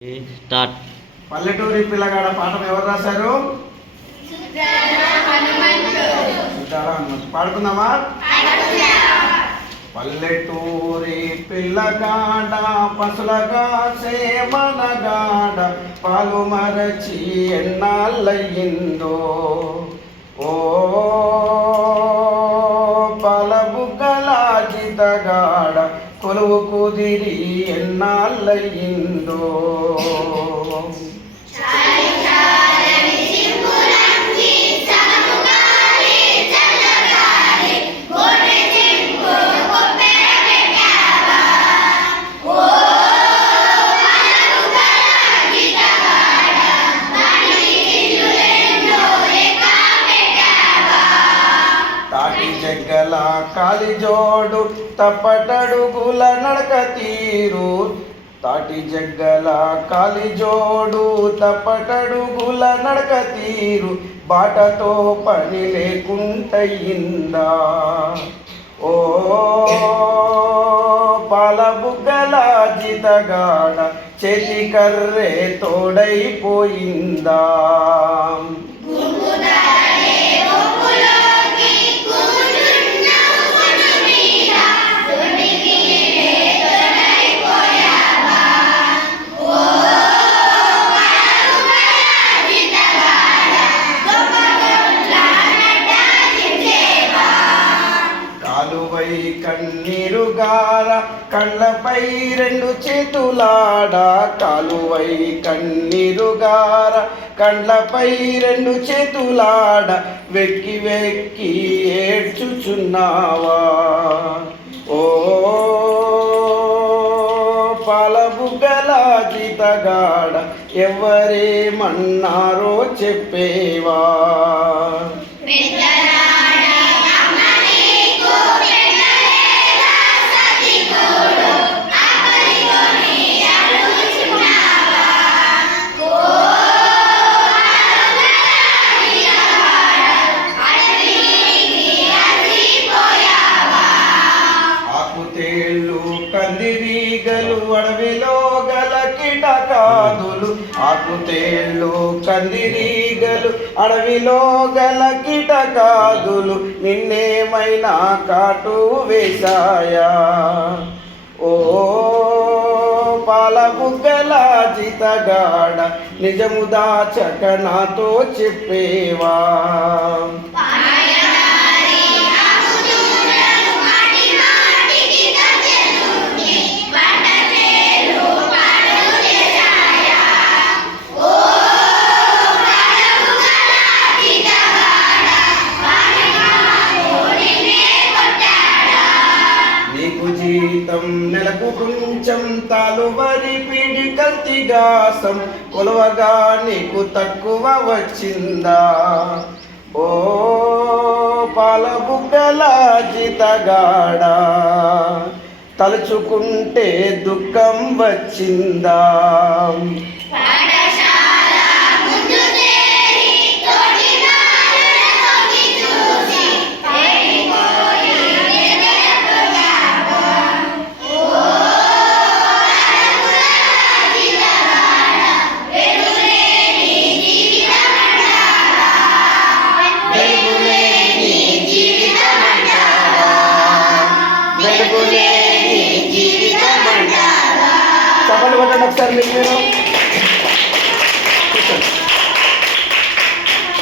Start. పల్లెటూరి పిల్లగాడ పాఠం ఎవరు రాశారు? పాడుకుందామా? పల్లెటూరి పిల్లగాడ పసులగా సేమనగాడ పాలు మరచి ఎన్నాళ్ళయిందో, ఓ పాలబుగ్గల జితగాడ కొలువు కుదిరి ఎన్నాళ్ళయిందో. తాటి జగ్గల కాలిజోడు తప్పటడుగుల నడక తీరు, తాటి జగ్గల కాలిజోడు తప్పటడుగుల నడక తీరు బాటతో పని లేకుంటయిందా, ఓ పాలబుగ్గల జితగాడ చేతి కర్రే తోడైపోయిందా. కాలువై కన్నీరుగార కళ్ళపై రెండు చేతులాడ, కాలువై కన్నీరుగార కళ్ళపై రెండు చేతులాడ వెక్కి వెక్కి ఏడ్చుచున్నావా, ఓ పాలబుగ్గల జితగాడ ఎవరేమన్నారో చెప్పేవా. ఆకుతేళ్ళు కందిరీగలు అడవిలో గల కిటకాదులు, ఆకుతేళ్ళు కందిరీగలు అడవిలో గల కిటకాదులు నిన్నేమైనా కాటు వేశాయా, ఓ పాలబుగ్గల జితగాడ నిజము దాచక నాతో చెప్పేవా. జీతం నెలకు కొంచెం తాలువరి పిడి కల్తిగాసం కొలవగా నీకు తక్కువ వచ్చిందా, ఓ పాలబుగ్గల జితగాడ తలుచుకుంటే దుఃఖం వచ్చిందా. చప్పట్లు కొట్టండి ఒకసారి మీరు.